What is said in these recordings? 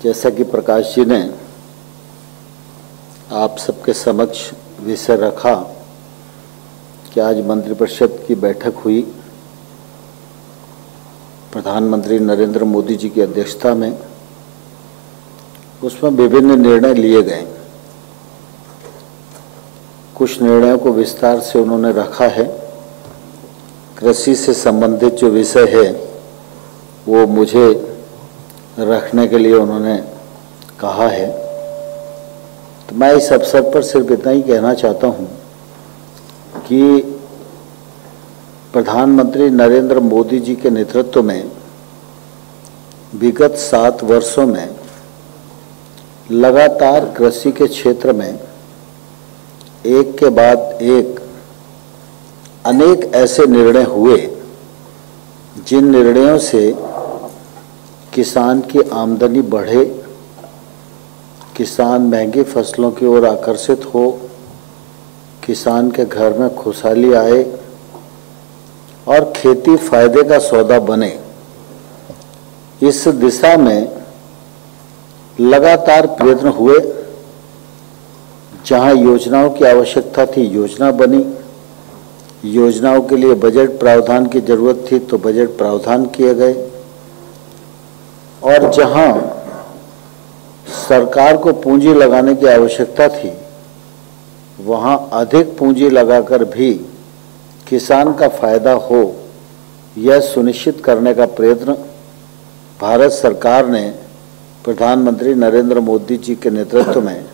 जैसा कि प्रकाश जी ने आप सबके समक्ष विषय रखा कि आज मंत्रिपरिषद की बैठक हुई प्रधानमंत्री नरेंद्र मोदी जी की अध्यक्षता में। उसमें विभिन्न निर्णय लिए गए। कुछ निर्णयों को विस्तार से उन्होंने रखा है। कृषि से संबंधित जो विषय है वो मुझे रखने के लिए उन्होंने कहा है। तो मैं इस अवसर पर सिर्फ इतना ही कहना चाहता हूँ कि प्रधानमंत्री नरेंद्र मोदी जी के नेतृत्व में विगत 7 वर्षों में लगातार कृषि के क्षेत्र में एक के बाद एक अनेक ऐसे निर्णय हुए जिन निर्णयों से किसान की आमदनी बढ़े, किसान महंगी फसलों की ओर आकर्षित हो, किसान के घर में खुशहाली आए और खेती फायदे का सौदा बने। इस दिशा में लगातार प्रयत्न हुए। जहां योजनाओं की आवश्यकता थी योजना बनी, योजनाओं के लिए बजट प्रावधान की जरूरत थी तो बजट प्रावधान किए गए, और जहां सरकार को पूंजी लगाने की आवश्यकता थी वहां अधिक पूंजी लगाकर भी किसान का फायदा हो, यह सुनिश्चित करने का प्रयत्न भारत सरकार ने प्रधानमंत्री नरेंद्र मोदी जी के नेतृत्व में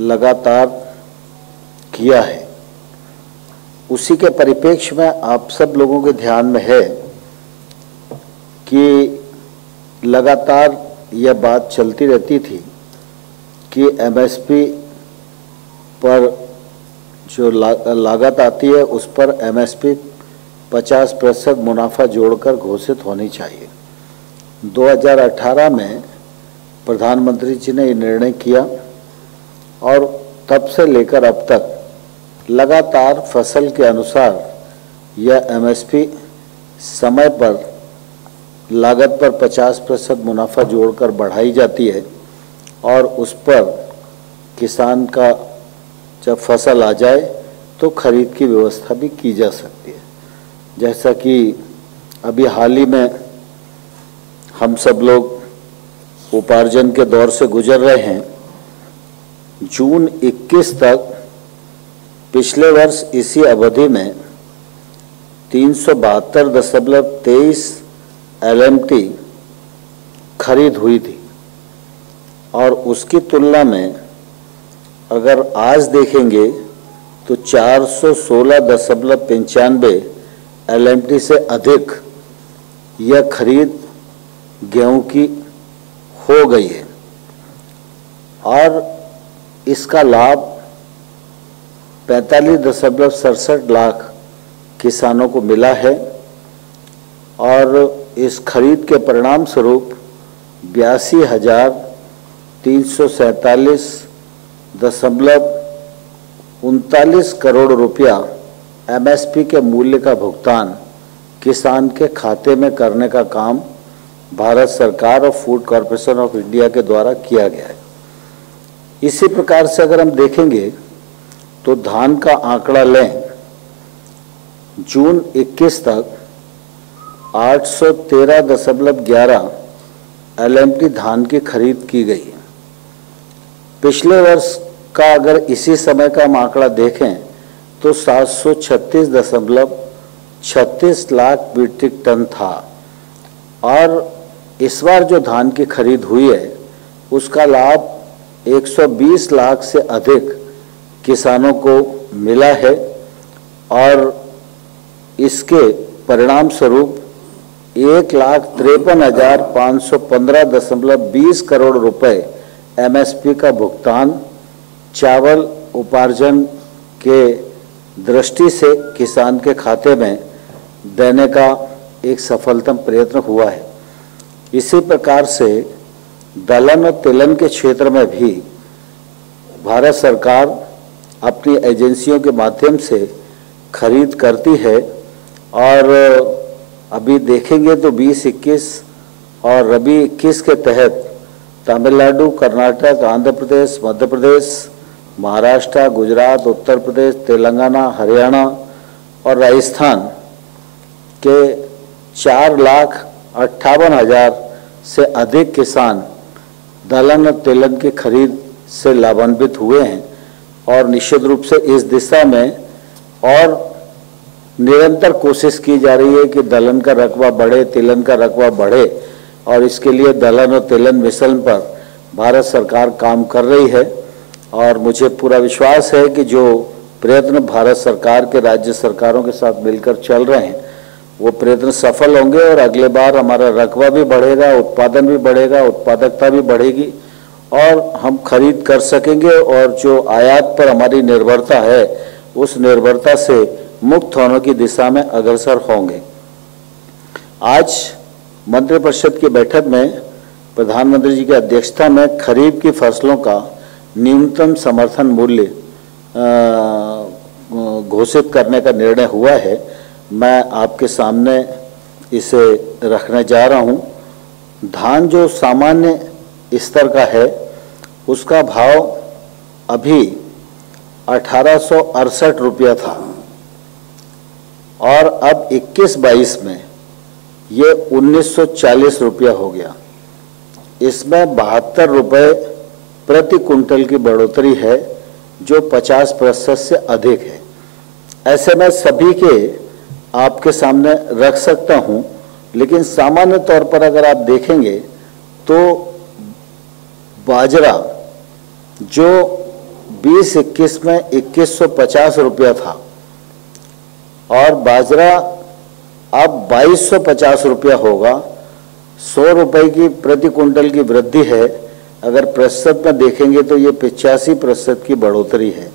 लगातार किया है। उसी के परिप्रेक्ष्य में आप सब लोगों के ध्यान में है कि लगातार यह बात चलती रहती थी कि एमएसपी पर जो लागत आती है उस पर एमएसपी 50% मुनाफा जोड़कर घोषित होनी चाहिए। 2018 में प्रधानमंत्री जी ने ये निर्णय किया और तब से लेकर अब तक लगातार फसल के अनुसार यह एमएसपी समय पर लागत पर 50% मुनाफा जोड़कर बढ़ाई जाती है और उस पर किसान का जब फसल आ जाए तो खरीद की व्यवस्था भी की जा सकती है। जैसा कि अभी हाल ही में हम सब लोग उपार्जन के दौर से गुजर रहे हैं। जून 21 तक पिछले वर्ष इसी अवधि में 372.23 LMT खरीद हुई थी और उसकी तुलना में अगर आज देखेंगे तो 416.95 LMT से अधिक यह खरीद गेहूं की हो गई है और इसका लाभ 45.67 लाख किसानों को मिला है और इस खरीद के परिणाम स्वरूप 82,347.39 करोड़ रुपया एमएसपी के मूल्य का भुगतान किसान के खाते में करने का काम भारत सरकार और फूड कॉरपोरेशन ऑफ इंडिया के द्वारा किया गया है। इसी प्रकार से अगर हम देखेंगे तो धान का आंकड़ा लें, जून 21 तक 813.11 LMT धान की खरीद की गई है। पिछले वर्ष का अगर इसी समय का हम आंकड़ा देखें तो 736.36 लाख मीट्रिक टन था और इस बार जो धान की खरीद हुई है उसका लाभ 120 लाख से अधिक किसानों को मिला है और इसके परिणाम स्वरूप 1,53,515.20 करोड़ रुपए एमएसपी का भुगतान चावल उपार्जन के दृष्टि से किसान के खाते में देने का एक सफलतम प्रयत्न हुआ है। इसी प्रकार से दलहन और तिलहन के क्षेत्र में भी भारत सरकार अपनी एजेंसियों के माध्यम से खरीद करती है और अभी देखेंगे तो 20-21 और रबी 21 के तहत तमिलनाडु, कर्नाटक, आंध्र प्रदेश, मध्य प्रदेश, महाराष्ट्र, गुजरात, उत्तर प्रदेश, तेलंगाना, हरियाणा और राजस्थान के 4,58,000 से अधिक किसान दलहन और तिलहन की खरीद से लाभान्वित हुए हैं और निश्चित रूप से इस दिशा में और निरंतर कोशिश की जा रही है कि दलहन का रकबा बढ़े, तिलहन का रकबा बढ़े और इसके लिए दलहन और तिलहन मिशन पर भारत सरकार काम कर रही है। और मुझे पूरा विश्वास है कि जो प्रयत्न भारत सरकार के राज्य सरकारों के साथ मिलकर चल रहे हैं वो प्रयत्न सफल होंगे और अगले बार हमारा रकबा भी बढ़ेगा, उत्पादन भी बढ़ेगा, उत्पादकता भी बढ़ेगी और हम खरीद कर सकेंगे और जो आयात पर हमारी निर्भरता है उस निर्भरता से मुक्त होने की दिशा में अग्रसर होंगे। आज मंत्रिपरिषद की बैठक में प्रधानमंत्री जी की अध्यक्षता में खरीफ की फसलों का न्यूनतम समर्थन मूल्य घोषित करने का निर्णय हुआ है। मैं आपके सामने इसे रखने जा रहा हूं। धान जो सामान्य स्तर का है उसका भाव अभी 1868 रुपया था और अब 21-22 में ये 1940 रुपया हो गया। इसमें 72 रुपये प्रति कुंटल की बढ़ोतरी है जो 50% से अधिक है। ऐसे में सभी के आपके सामने रख सकता हूं, लेकिन सामान्य तौर पर अगर आप देखेंगे तो बाजरा जो 20-21 में 2150 रुपया था और बाजरा अब 2250 रुपया होगा। 100 रुपये की प्रति कुंटल की वृद्धि है। अगर प्रतिशत में देखेंगे तो ये 85% की बढ़ोतरी है।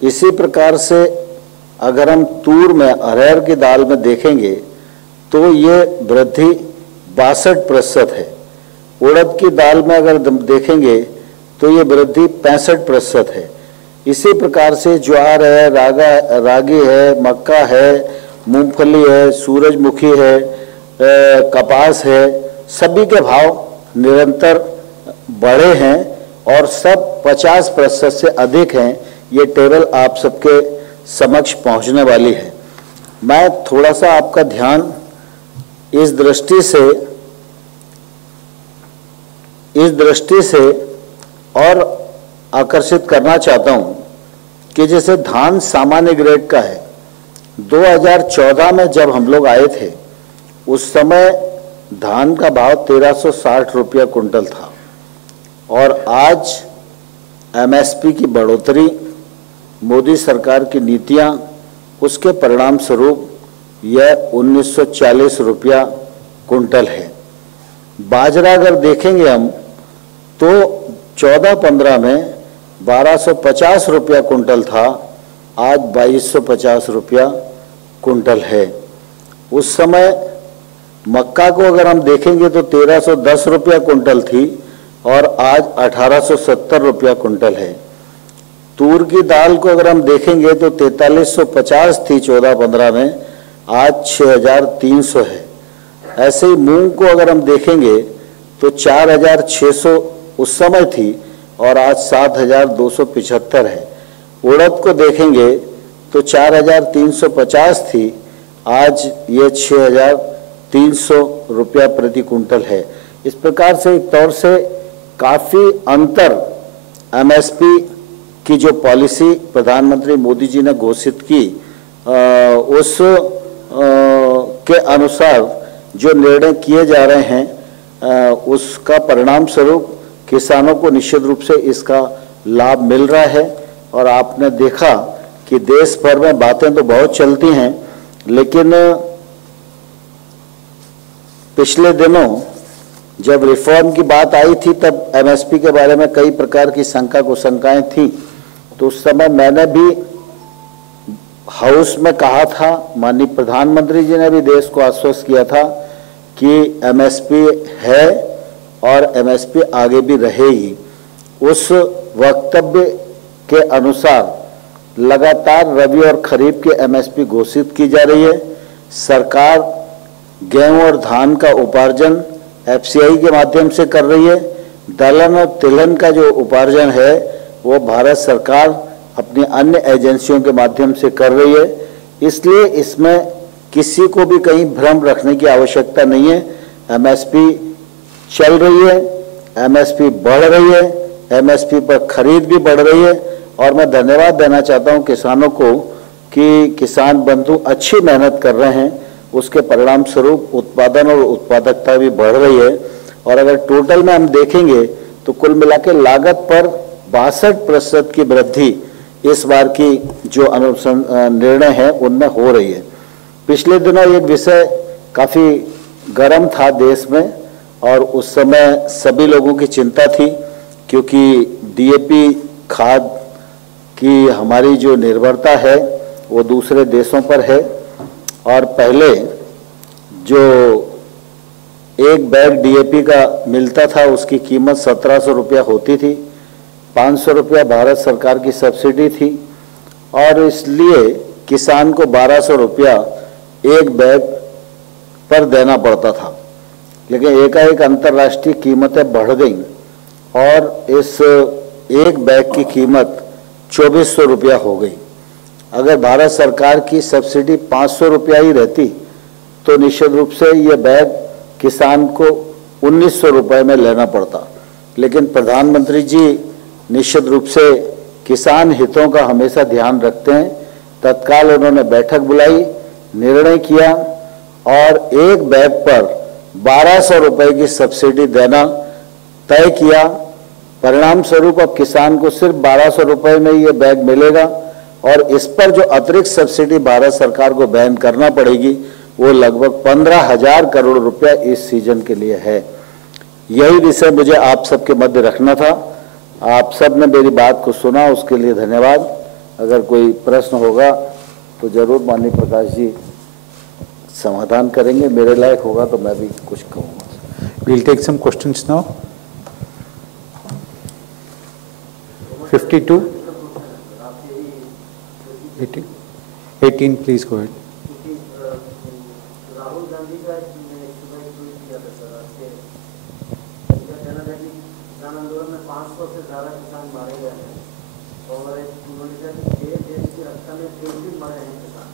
इसी प्रकार से अगर हम तूर में, अरहर की दाल में देखेंगे तो ये वृद्धि 62% है। उड़द की दाल में अगर देखेंगे तो ये वृद्धि 65% है। इसी प्रकार से ज्वार है, रागी है, मक्का है, मूंगफली है, सूरजमुखी है, कपास है, सभी के भाव निरंतर बढ़े हैं और सब 50% से अधिक हैं। ये टेबल आप सबके समक्ष पहुंचने वाली है। मैं थोड़ा सा आपका ध्यान इस दृष्टि से और आकर्षित करना चाहता हूं कि जैसे धान सामान्य ग्रेड का है। 2014 में जब हम लोग आए थे उस समय धान का भाव 1360 रुपया कुंटल था और आज एमएसपी की बढ़ोतरी, मोदी सरकार की नीतियां, उसके परिणाम स्वरूप यह 1940 रुपया कुंटल है। बाजरा अगर देखेंगे हम तो 14-15 में 1250 रुपया कुंटल था, आज 2250 रुपया कुंटल है। उस समय मक्का को अगर हम देखेंगे तो 1310 रुपया कुंटल थी और आज 1870 रुपया कुंटल है। तूर की दाल को अगर हम देखेंगे तो 4350 थी 14-15 में, आज 6300 है। ऐसे ही मूंग को अगर हम देखेंगे तो 4600 उस समय थी और आज 7275 है। उड़द को देखेंगे तो 4350 थी, आज ये 6300 रुपया प्रति कुंटल है। इस प्रकार से एक तौर से काफ़ी अंतर एमएसपी की जो पॉलिसी प्रधानमंत्री मोदी जी ने घोषित की उस के अनुसार जो निर्णय किए जा रहे हैं उसका परिणाम स्वरूप किसानों को निश्चित रूप से इसका लाभ मिल रहा है। और आपने देखा कि देश भर में बातें तो बहुत चलती हैं, लेकिन पिछले दिनों जब रिफॉर्म की बात आई थी तब एमएसपी के बारे में कई प्रकार की कुशंकाएं थी। तो उस समय मैंने भी हाउस में कहा था, माननीय प्रधानमंत्री जी ने भी देश को आश्वस्त किया था कि एमएसपी है और एमएसपी आगे भी रहेगी। उस वक्तव्य के अनुसार लगातार रबी और खरीफ के एमएसपी घोषित की जा रही है। सरकार गेहूं और धान का उपार्जन एफसीआई के माध्यम से कर रही है दलहन और तिलहन का जो उपार्जन है वो भारत सरकार अपनी अन्य एजेंसियों के माध्यम से कर रही है, इसलिए इसमें किसी को भी कहीं भ्रम रखने की आवश्यकता नहीं है। एमएसपी चल रही है, एमएसपी बढ़ रही है, एमएसपी पर खरीद भी बढ़ रही है। और मैं धन्यवाद देना चाहता हूं किसानों को कि किसान बंधु अच्छी मेहनत कर रहे हैं, उसके परिणाम स्वरूप उत्पादन और उत्पादकता भी बढ़ रही है। और अगर टोटल में हम देखेंगे तो कुल मिलाकर लागत पर 62% की वृद्धि इस बार की जो निर्णय है उनमें हो रही है। पिछले दिनों एक विषय काफी गर्म था देश में और उस समय सभी लोगों की चिंता थी, क्योंकि डीएपी खाद की हमारी जो निर्भरता है वो दूसरे देशों पर है। और पहले जो एक बैग डीएपी का मिलता था उसकी कीमत 1700 रुपया होती थी, 500 रुपया भारत सरकार की सब्सिडी थी और इसलिए किसान को 1200 रुपया एक बैग पर देना पड़ता था। लेकिन एकाएक अंतर्राष्ट्रीय कीमतें बढ़ गईं और इस एक बैग की कीमत 2400 रुपया हो गई। अगर भारत सरकार की सब्सिडी 500 रुपया ही रहती तो निश्चित रूप से ये बैग किसान को 1900 रुपये में लेना पड़ता। लेकिन प्रधानमंत्री जी निश्चित रूप से किसान हितों का हमेशा ध्यान रखते हैं। तत्काल उन्होंने बैठक बुलाई, निर्णय किया और एक बैग पर 1200 रुपये की सब्सिडी देना तय किया। परिणाम स्वरूप अब किसान को सिर्फ 1200 रुपये में ये बैग मिलेगा और इस पर जो अतिरिक्त सब्सिडी भारत सरकार को वहन करना पड़ेगी वो लगभग 15,000 करोड़ रुपया इस सीजन के लिए है। यही विषय मुझे आप सबके मध्य रखना था। आप सब ने मेरी बात को सुना, उसके लिए धन्यवाद। अगर कोई प्रश्न होगा तो जरूर माननीय प्रकाश जी समाधान करेंगे, मेरे लायक होगा तो मैं भी कुछ कहूँगा। We'll take some questions now. 52, 18, please go ahead. Rahul Gandhi का सुबह ट्वीट किया था सर, आज के कहना था कि किसान आंदोलन में 500 से ज्यादा किसान मारे गए हैं और उन्होंने कहा कि देश की रक्षा में 1 दिन मरे हैं किसान।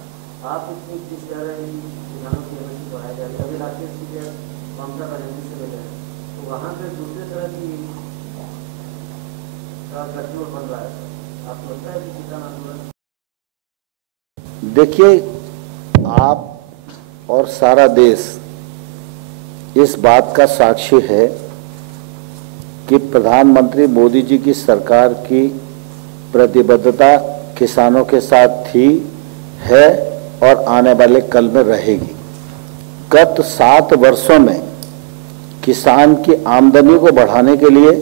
आप इतनी चीज कह रहे हैं कि किसानों की एमएसपी बढ़ाई जा रही है। अभी राकेश जी के ममता बनर्जी से मिले हैं तो वहाँ पे दूसरे तरह की गठजोड़ बन रहा है। आपको लगता है कि किसान आंदोलन? देखिए, आप और सारा देश इस बात का साक्षी है कि प्रधानमंत्री मोदी जी की सरकार की प्रतिबद्धता किसानों के साथ थी, है और आने वाले कल में रहेगी। गत 7 वर्षों में किसान की आमदनी को बढ़ाने के लिए,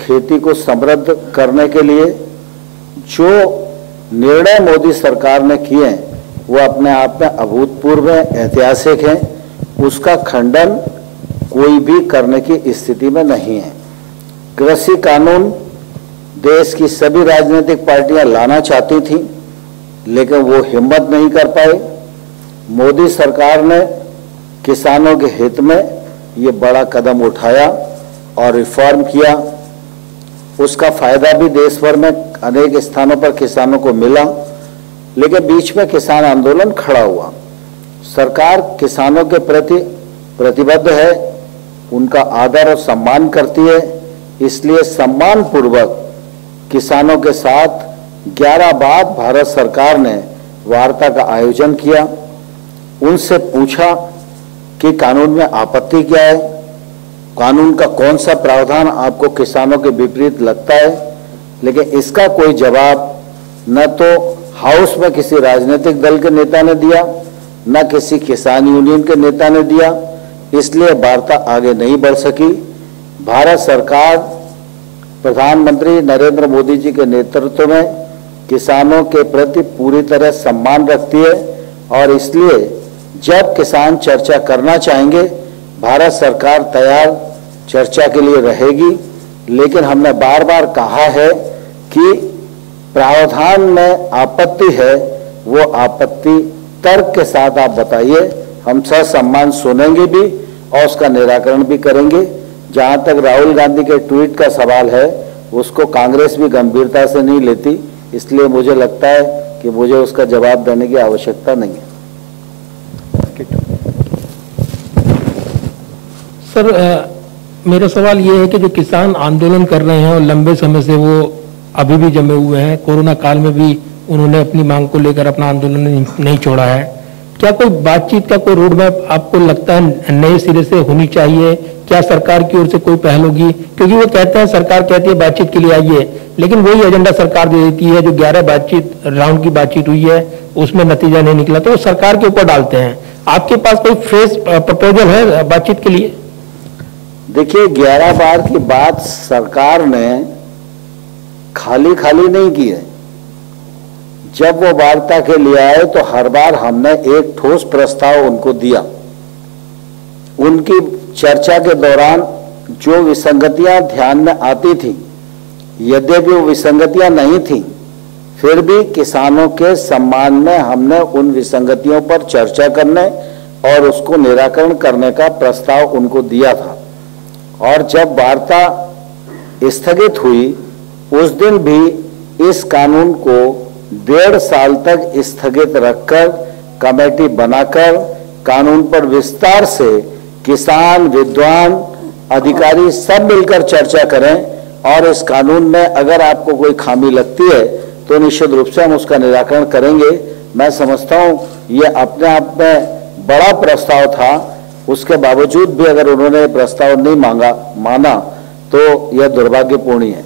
खेती को समृद्ध करने के लिए जो निर्णय मोदी सरकार ने किए हैं वो अपने आप में अभूतपूर्व है, ऐतिहासिक है। उसका खंडन कोई भी करने की स्थिति में नहीं है। कृषि कानून देश की सभी राजनीतिक पार्टियां लाना चाहती थी लेकिन वो हिम्मत नहीं कर पाए। मोदी सरकार ने किसानों के हित में ये बड़ा कदम उठाया और रिफॉर्म किया। उसका फायदा भी देश भर में अनेक स्थानों पर किसानों को मिला, लेकिन बीच में किसान आंदोलन खड़ा हुआ। सरकार किसानों के प्रति प्रतिबद्ध है, उनका आदर और सम्मान करती है, इसलिए सम्मान पूर्वक किसानों के साथ 11 बार भारत सरकार ने वार्ता का आयोजन किया। उनसे पूछा कि कानून में आपत्ति क्या है, कानून का कौन सा प्रावधान आपको किसानों के विपरीत लगता है, लेकिन इसका कोई जवाब न तो हाउस में किसी राजनीतिक दल के नेता ने दिया, न किसी किसान यूनियन के नेता ने दिया, इसलिए वार्ता आगे नहीं बढ़ सकी। भारत सरकार प्रधानमंत्री नरेंद्र मोदी जी के नेतृत्व में किसानों के प्रति पूरी तरह सम्मान रखती है और इसलिए जब किसान चर्चा करना चाहेंगे भारत सरकार तैयार चर्चा के लिए रहेगी। लेकिन हमने बार बार कहा है कि प्रावधान में आपत्ति है, वो आपत्ति तर्क के साथ आप बताइए, हम ससम्मान सुनेंगे भी और उसका निराकरण भी करेंगे। जहां तक राहुल गांधी के ट्वीट का सवाल है, उसको कांग्रेस भी गंभीरता से नहीं लेती, इसलिए मुझे लगता है कि मुझे उसका जवाब देने की आवश्यकता नहीं है। सर, मेरा सवाल ये है कि जो किसान आंदोलन कर रहे हैं और लंबे समय से वो अभी भी जमे हुए हैं, कोरोना काल में भी उन्होंने अपनी मांग को लेकर अपना आंदोलन नहीं छोड़ा है, क्या कोई बातचीत का कोई रोड मैप आपको लगता है नए सिरे से होनी चाहिए? क्या सरकार की ओर से कोई पहल होगी? क्योंकि वो कहते हैं, सरकार कहती है बातचीत के लिए आइए, लेकिन वही एजेंडा सरकार दे देती है। जो 11 राउंड की बातचीत हुई है उसमें नतीजा नहीं निकला, तो वो सरकार के ऊपर डालते हैं। आपके पास कोई फ्रेश प्रपोजल है बातचीत के लिए? देखिए, 11 बार की बात सरकार ने खाली खाली नहीं की है। जब वो वार्ता के लिए आए तो हर बार हमने एक ठोस प्रस्ताव उनको दिया। उनकी चर्चा के दौरान जो विसंगतियां ध्यान में आती थी, यद्यपि वो विसंगतियां नहीं थी, फिर भी किसानों के सम्मान में हमने उन विसंगतियों पर चर्चा करने और उसको निराकरण करने का प्रस्ताव उनको दिया था। और जब वार्ता स्थगित हुई, उस दिन भी इस कानून को 1.5 साल तक स्थगित रखकर कमेटी बनाकर कानून पर विस्तार से किसान, विद्वान, अधिकारी सब मिलकर चर्चा करें और इस कानून में अगर आपको कोई खामी लगती है तो निश्चित रूप से हम उसका निराकरण करेंगे। मैं समझता हूं ये अपने आप में बड़ा प्रस्ताव था, उसके बावजूद भी अगर उन्होंने प्रस्ताव नहीं माना तो यह दुर्भाग्यपूर्ण है।